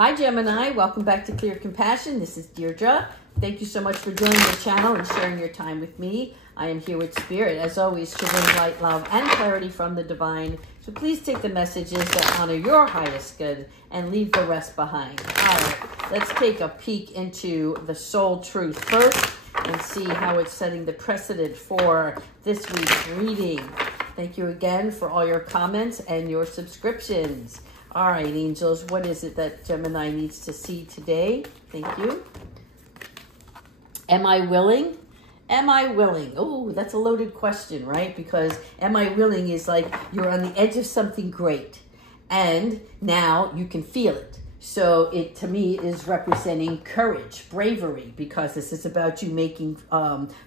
Hi Gemini, welcome back to Clear Compassion. This is Deirdre. Thank you so much for joining the channel and sharing your time with me. I am here with Spirit, as always, to bring light, love, and clarity from the divine. So please take the messages that honor your highest good and leave the rest behind. All right, let's take a peek into the soul truth first and see how it's setting the precedent for this week's reading. Thank you again for all your comments and your subscriptions. All right, angels, what is it that Gemini needs to see today? Thank you. Am I willing? Am I willing? Oh, that's a loaded question, right? Because am I willing is like you're on the edge of something great and now you can feel it. So it, to me, is representing courage, bravery, because this is about you making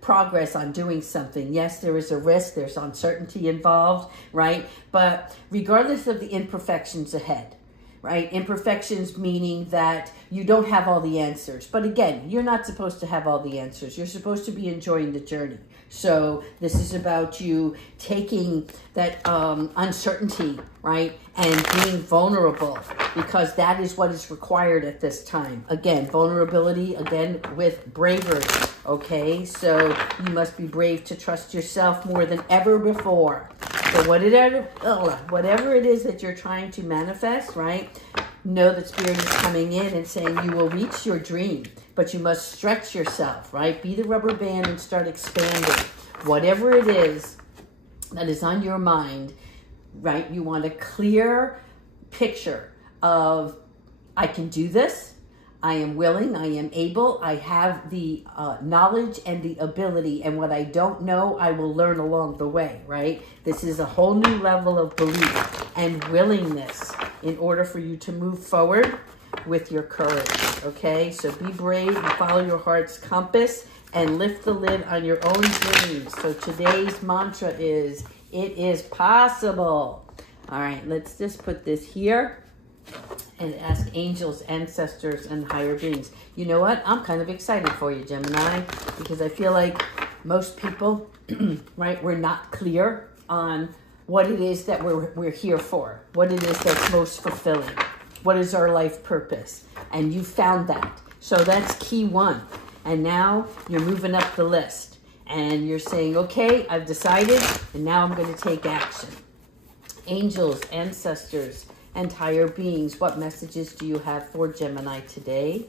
progress on doing something. Yes, there is a risk. There's uncertainty involved, right? But regardless of the imperfections ahead, right? Imperfections meaning that you don't have all the answers. But again, you're not supposed to have all the answers. You're supposed to be enjoying the journey. So this is about you taking that uncertainty, right? And being vulnerable, because that is what is required at this time. Again, vulnerability, again, with bravery, okay? So you must be brave to trust yourself more than ever before. So whatever it is that you're trying to manifest, right? Know that Spirit is coming in and saying you will reach your dream, but you must stretch yourself, right? Be the rubber band and start expanding. Whatever it is that is on your mind, right? You want a clear picture of, I can do this. I am willing, I am able, I have the knowledge and the ability, and what I don't know, I will learn along the way, right? This is a whole new level of belief and willingness in order for you to move forward with your courage, okay? So be brave and follow your heart's compass and lift the lid on your own dreams. So today's mantra is, it is possible. All right, let's just put this here and ask angels, ancestors, and higher beings. You know what? I'm kind of excited for you, Gemini, because I feel like most people, right, we're not clear on what it is that we're here for, what it is that's most fulfilling, what is our life purpose, and you found that. So that's key one. And now you're moving up the list, and you're saying, okay, I've decided, and now I'm going to take action. Angels, ancestors, and higher beings, what messages do you have for Gemini today?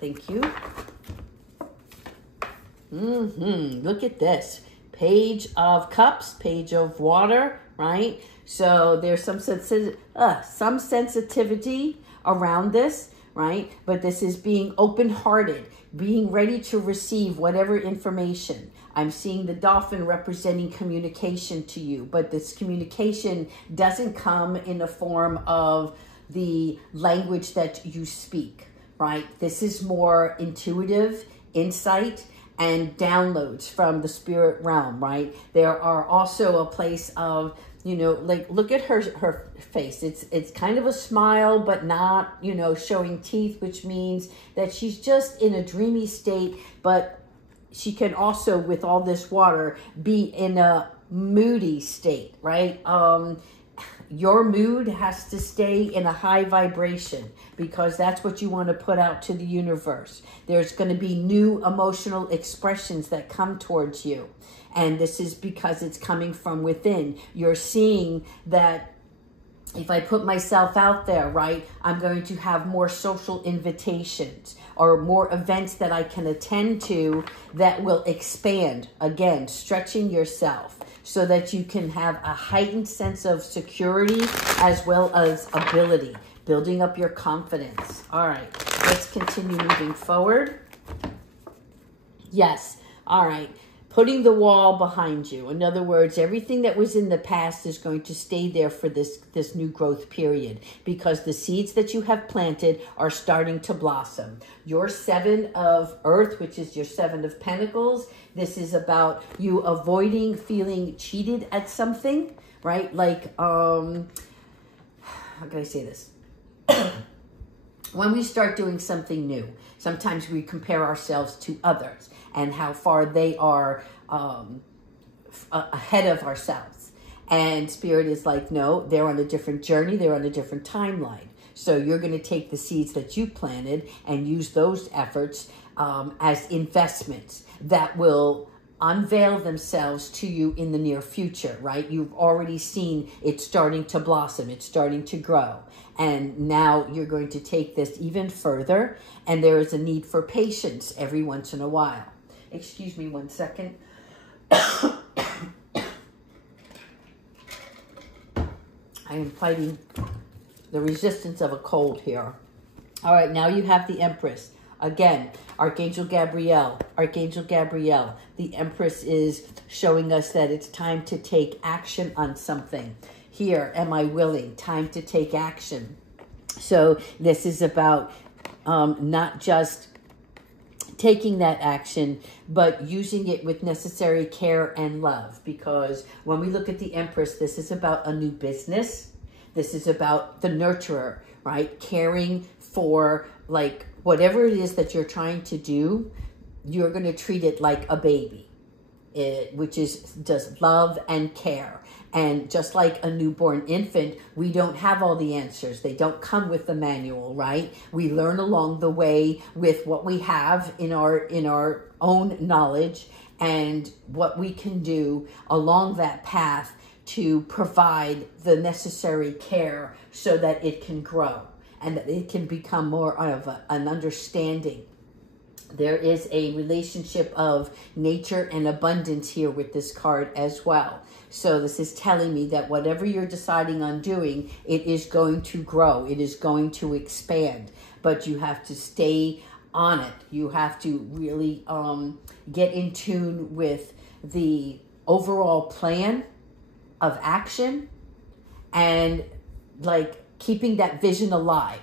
Thank you. Look at this. Page of Cups, Page of Water, right? So there's some sensitivity around this, right? But this is being open-hearted, being ready to receive whatever information. I'm seeing the dolphin representing communication to you, but this communication doesn't come in the form of the language that you speak, right? This is more intuitive insight and downloads from the spirit realm, right? There are also a place of, you know, like, look at her face. It's kind of a smile, but not, you know, showing teeth, which means that she's just in a dreamy state, but she can also, with all this water, be in a moody state, right? Your mood has to stay in a high vibration because that's what you want to put out to the universe. There's going to be new emotional expressions that come towards you. And this is because it's coming from within. You're seeing that if I put myself out there, right, I'm going to have more social invitations or more events that I can attend to that will expand. Again, stretching yourself so that you can have a heightened sense of security as well as ability, building up your confidence. All right, let's continue moving forward. Yes, all right. Putting the wall behind you. In other words, everything that was in the past is going to stay there for this new growth period because the seeds that you have planted are starting to blossom. Your 7 of Earth, which is your 7 of Pentacles, this is about you avoiding feeling cheated at something, right? Like, how can I say this? When we start doing something new, sometimes we compare ourselves to others and how far they are ahead of ourselves. And Spirit is like, no, they're on a different journey. They're on a different timeline. So you're going to take the seeds that you planted and use those efforts as investments that will unveil themselves to you in the near future, right? You've already seen it starting to blossom. It's starting to grow. And now you're going to take this even further. And there is a need for patience every once in a while. Excuse me 1 second. I am fighting the resistance of a cold here. All right, now you have the Empress. Again, Archangel Gabriel. The Empress is showing us that it's time to take action on something. Here, am I willing? Time to take action. So this is about not just taking that action, but using it with necessary care and love. Because when we look at the Empress, this is about a new business. This is about the nurturer, right? Caring for, like, whatever it is that you're trying to do, you're going to treat it like a baby, which is just love and care. And just like a newborn infant, we don't have all the answers. They don't come with the manual, right? We learn along the way with what we have in our own knowledge and what we can do along that path to provide the necessary care so that it can grow and that it can become more of an understanding. There is a relationship of nature and abundance here with this card as well. So this is telling me that whatever you're deciding on doing, it is going to grow. It is going to expand. But you have to stay on it. You have to really get in tune with the overall plan of action and, like, keeping that vision alive.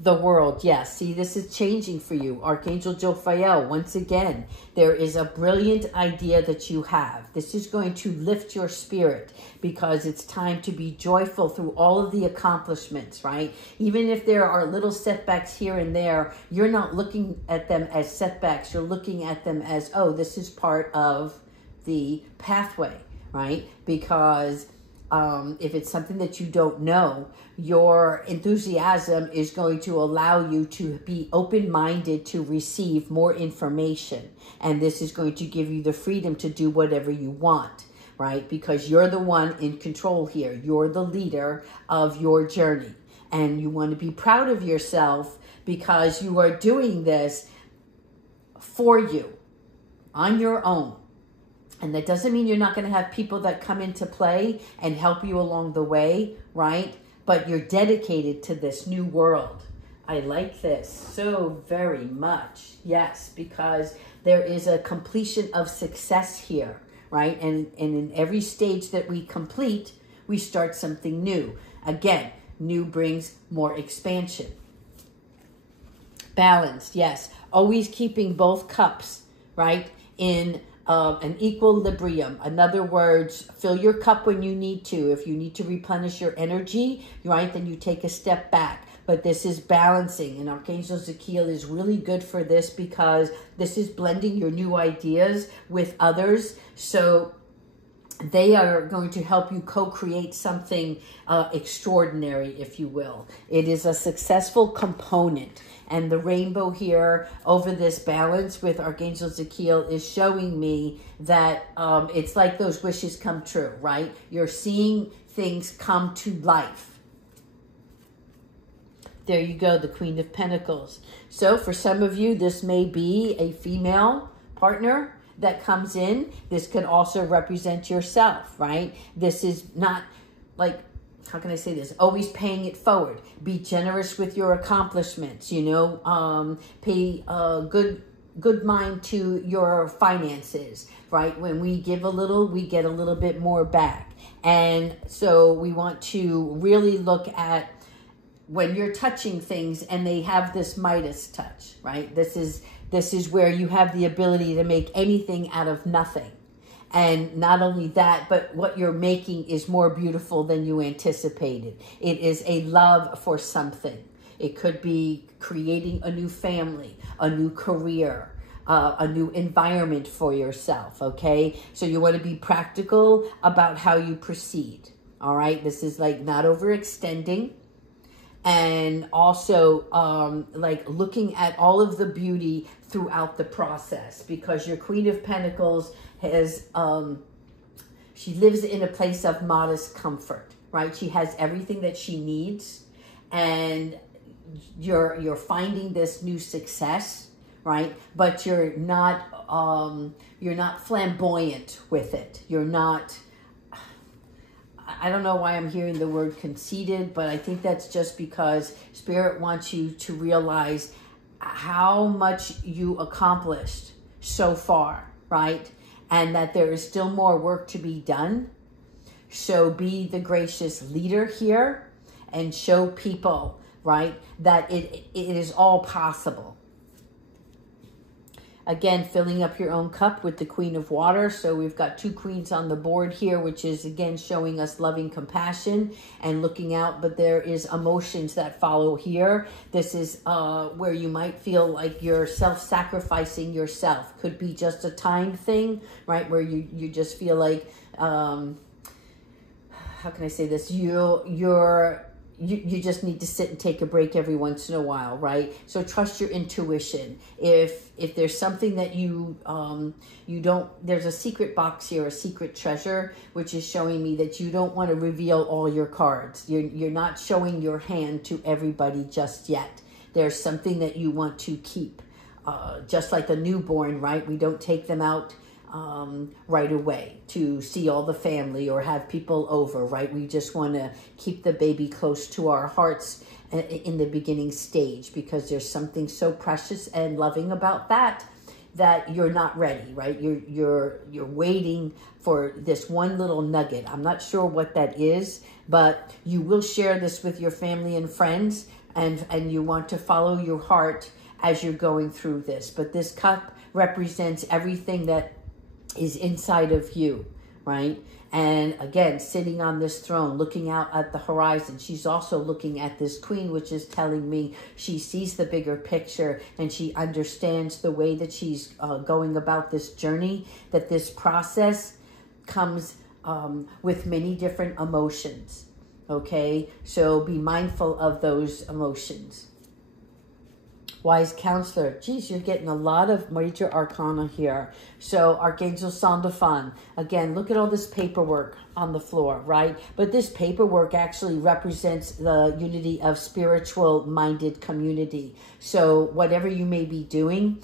The world, yes. See, this is changing for you. Archangel Jophiel, once again, there is a brilliant idea that you have. This is going to lift your spirit because it's time to be joyful through all of the accomplishments, right? Even if there are little setbacks here and there, you're not looking at them as setbacks. You're looking at them as, oh, this is part of the pathway, right? Because if it's something that you don't know, your enthusiasm is going to allow you to be open-minded to receive more information. And this is going to give you the freedom to do whatever you want, right? Because you're the one in control here. You're the leader of your journey. And you want to be proud of yourself because you are doing this for you, on your own. And that doesn't mean you're not going to have people that come into play and help you along the way, right? But you're dedicated to this new world. I like this so very much. Yes, because there is a completion of success here, right? And in every stage that we complete, we start something new. Again, new brings more expansion. Balanced, yes. Always keeping both cups, right, in an equilibrium. In other words, fill your cup when you need to. If you need to replenish your energy, right, then you take a step back. But this is balancing, and Archangel Zachiel is really good for this because this is blending your new ideas with others. So they are going to help you co-create something extraordinary, if you will. It is a successful component. And the rainbow here over this balance with Archangel Zachiel is showing me that it's like those wishes come true, right? You're seeing things come to life. There you go, the Queen of Pentacles. So for some of you, this may be a female partner that comes in. This could also represent yourself, right? This is not like, how can I say this? Always paying it forward. Be generous with your accomplishments, you know, pay good mind to your finances, right? When we give a little, we get a little bit more back. And so we want to really look at when you're touching things and they have this Midas touch, right? This is where you have the ability to make anything out of nothing. And not only that, but what you're making is more beautiful than you anticipated. It is a love for something. It could be creating a new family, a new career, a new environment for yourself, okay? So you want to be practical about how you proceed, All right. This is like not overextending. And also like looking at all of the beauty throughout the process, because your Queen of Pentacles has, she lives in a place of modest comfort, right? She has everything that she needs, and you're finding this new success, right? But you're not flamboyant with it. You're not, I don't know why I'm hearing the word conceited, but I think that's just because Spirit wants you to realize how much you accomplished so far, right? And that there is still more work to be done. So be the gracious leader here and show people, right, that it is all possible. Again, filling up your own cup with the Queen of Water. So we've got 2 queens on the board here, which is, again, showing us loving compassion and looking out. But there is emotions that follow here. This is where you might feel like you're self-sacrificing yourself. Could be just a time thing, right, where you just feel like, how can I say this? You just need to sit and take a break every once in a while, right? So trust your intuition. If there's something that you don't, there's a secret box here, a secret treasure, which is showing me that you don't want to reveal all your cards. You're not showing your hand to everybody just yet. There's something that you want to keep. Just like a newborn, right? We don't take them out right away to see all the family or have people over, right? We just want to keep the baby close to our hearts in the beginning stage, because there's something so precious and loving about that you're not ready, right? You're waiting for this one little nugget. I'm not sure what that is, but you will share this with your family and friends, and you want to follow your heart as you're going through this. But this cup represents everything that is inside of you, right? And again, sitting on this throne, looking out at the horizon. She's also looking at this queen, which is telling me she sees the bigger picture and she understands the way that she's going about this journey, that this process comes with many different emotions, okay? So be mindful of those emotions. Wise counselor. Geez, you're getting a lot of major arcana here. So Archangel Sandalphon. Again, look at all this paperwork on the floor, right? But this paperwork actually represents the unity of spiritual-minded community. So whatever you may be doing,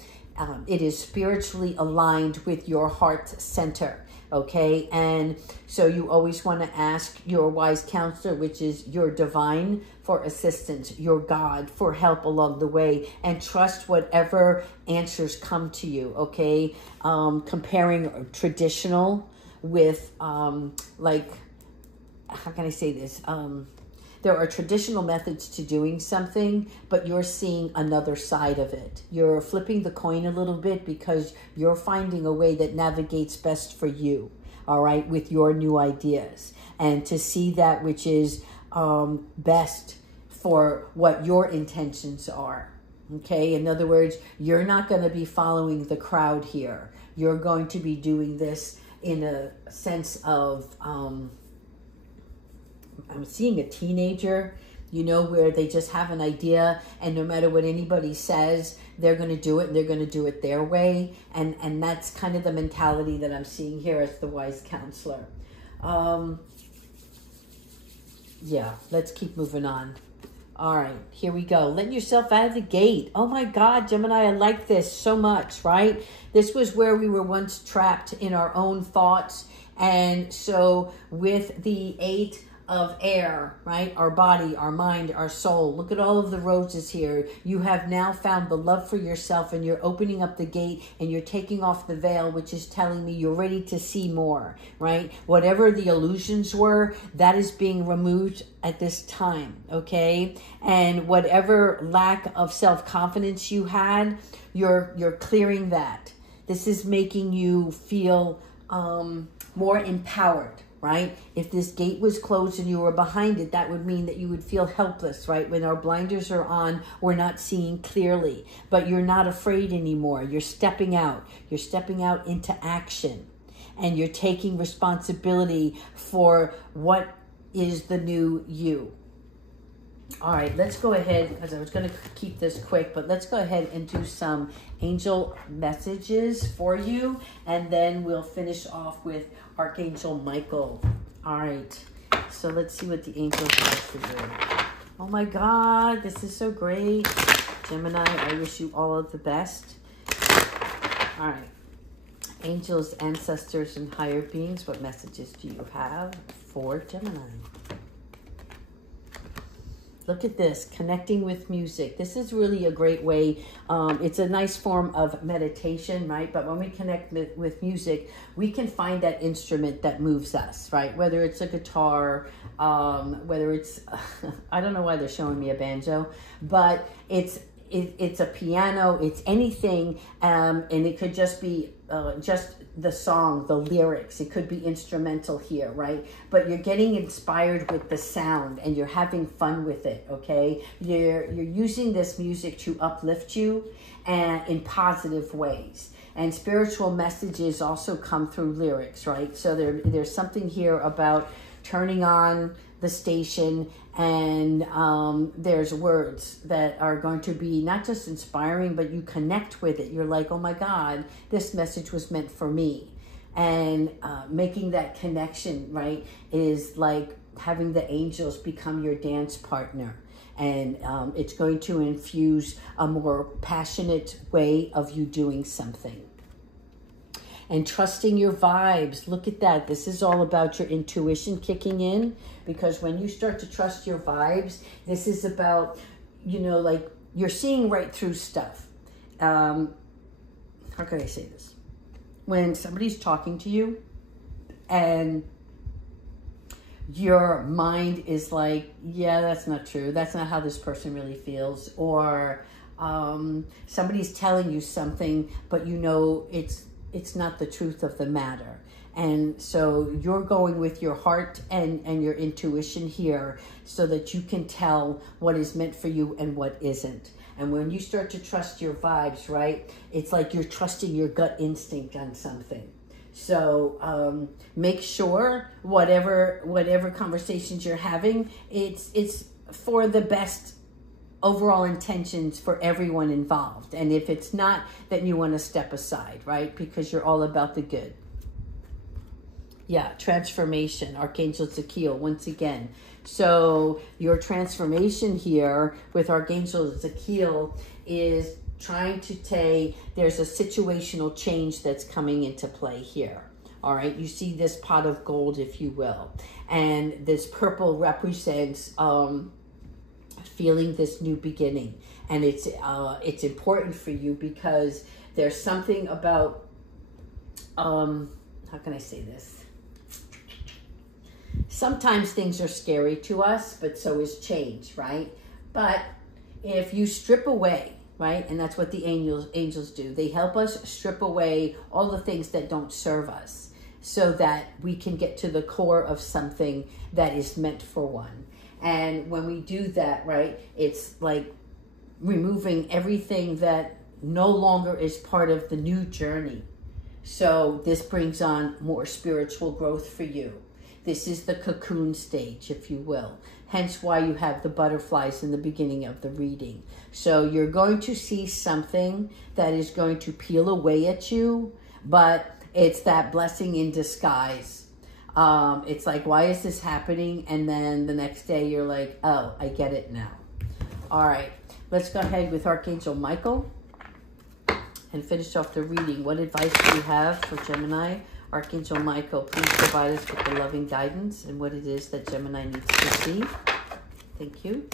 it is spiritually aligned with your heart center. Okay, and so you always want to ask your wise counselor, which is your divine, for assistance, your God, for help along the way, and trust whatever answers come to you. Okay, comparing traditional with like, how can I say this? There are traditional methods to doing something, but you're seeing another side of it. You're flipping the coin a little bit because you're finding a way that navigates best for you, all right, with your new ideas. And to see that which is best for what your intentions are, okay? In other words, you're not going to be following the crowd here. You're going to be doing this in a sense of... I'm seeing a teenager, you know, where they just have an idea, and no matter what anybody says, they're going to do it, and they're going to do it their way. And that's kind of the mentality that I'm seeing here as the wise counselor. Yeah, let's keep moving on. All right, here we go. Letting yourself out of the gate. Oh my God, Gemini, I like this so much, right? This was where we were once trapped in our own thoughts. And so with the 8 of air, right? Our body, our mind, our soul. Look at all of the roses here. You have now found the love for yourself, and you're opening up the gate and you're taking off the veil, which is telling me you're ready to see more, right? Whatever the illusions were, that is being removed at this time, okay? And whatever lack of self-confidence you had, you're clearing that. This is making you feel more empowered, right? If this gate was closed and you were behind it, that would mean that you would feel helpless, right? When our blinders are on, we're not seeing clearly, but you're not afraid anymore. You're stepping out. You're stepping out into action, and you're taking responsibility for what is the new you. All right, let's go ahead, as I was going to keep this quick, but let's go ahead and do some angel messages for you, and then we'll finish off with Archangel Michael. All right, so let's see what the angels have for you. Oh my God, this is so great. Gemini, I wish you all of the best. All right, angels, ancestors, and higher beings, what messages do you have for Gemini? Look at this, connecting with music. This is really a great way. It's a nice form of meditation, right? But when we connect with music, we can find that instrument that moves us, right? Whether it's a guitar, whether it's, I don't know why they're showing me a banjo, but it's a piano, it's anything, and it could just be just the song, the lyrics. It could be instrumental here, right? But you're getting inspired with the sound and you're having fun with it, okay? You're using this music to uplift you and in positive ways. And spiritual messages also come through lyrics, right? So there's something here about turning on the station, and there's words that are going to be not just inspiring, but you connect with it. You're like, oh my God, this message was meant for me. And making that connection, right, is like having the angels become your dance partner. And it's going to infuse a more passionate way of you doing something. And trusting your vibes. Look at that. This is all about your intuition kicking in, because when you start to trust your vibes, this is about, you know, like you're seeing right through stuff. How can I say this? When somebody's talking to you and your mind is like, yeah, that's not true. That's not how this person really feels. Or somebody's telling you something, but you know it's not the truth of the matter. And so you're going with your heart and your intuition here so that you can tell what is meant for you and what isn't. And when you start to trust your vibes, right, it's like you're trusting your gut instinct on something. So make sure whatever conversations you're having, it's for the best overall intentions for everyone involved. And if it's not, then you want to step aside, right? Because you're all about the good. Yeah, transformation, Archangel Zakiel, once again. So your transformation here with Archangel Zakiel is trying to say there's a situational change that's coming into play here. All right, you see this pot of gold, if you will. And this purple represents feeling this new beginning. And it's important for you because there's something about, how can I say this? Sometimes things are scary to us, but so is change, right? But if you strip away, right? And that's what the angels do. They help us strip away all the things that don't serve us so that we can get to the core of something that is meant for one. And when we do that, right, it's like removing everything that no longer is part of the new journey. So this brings on more spiritual growth for you. This is the cocoon stage, if you will. Hence why you have the butterflies in the beginning of the reading. So you're going to see something that is going to peel away at you, but it's that blessing in disguise. It's like, why is this happening? And then the next day you're like, oh, I get it now. All right, let's go ahead with Archangel Michael and finish off the reading. What advice do you have for Gemini? Archangel Michael, please provide us with the loving guidance and what it is that Gemini needs to see. Thank you.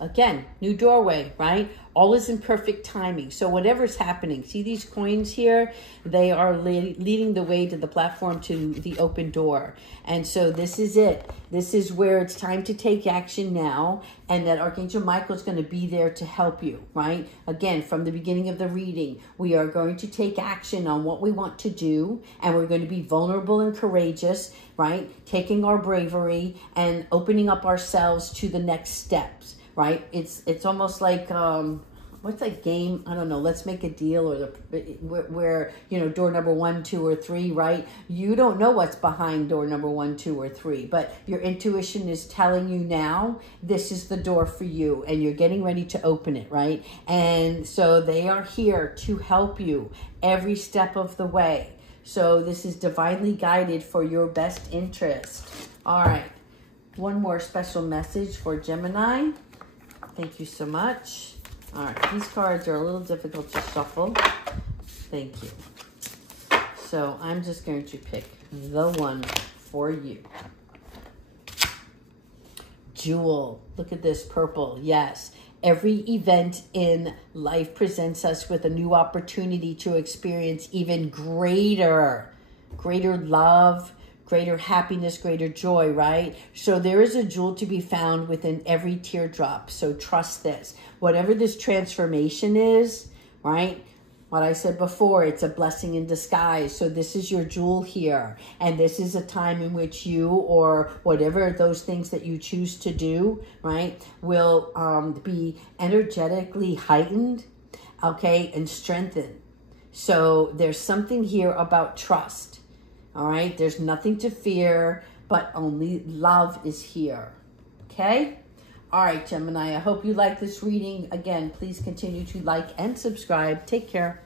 Again, new doorway, right? All is in perfect timing. So whatever's happening, see these coins here? They are leading the way to the platform, to the open door. And so this is it. This is where it's time to take action now. And that Archangel Michael is going to be there to help you, right? Again, from the beginning of the reading, we are going to take action on what we want to do. And we're going to be vulnerable and courageous, right? Taking our bravery and opening up ourselves to the next steps. Right? It's almost like, what's that game? I don't know. Let's make a deal, or where door number 1, 2, or 3, right? You don't know what's behind door number 1, 2, or 3, but your intuition is telling you now this is the door for you, and you're getting ready to open it, right? And so they are here to help you every step of the way. So this is divinely guided for your best interest. All right. One more special message for Gemini. Thank you so much. All right, these cards are a little difficult to shuffle. Thank you. So I'm just going to pick the one for you. Jewel. Look at this purple. Yes. Every event in life presents us with a new opportunity to experience even greater love, greater happiness, greater joy, right? So there is a jewel to be found within every teardrop. So trust this. Whatever this transformation is, right? What I said before, it's a blessing in disguise. So this is your jewel here. And this is a time in which you, or whatever those things that you choose to do, right, will be energetically heightened, okay, and strengthened. So there's something here about trust. All right, there's nothing to fear, but only love is here. Okay? All right, Gemini, I hope you like this reading. Again, please continue to like and subscribe. Take care.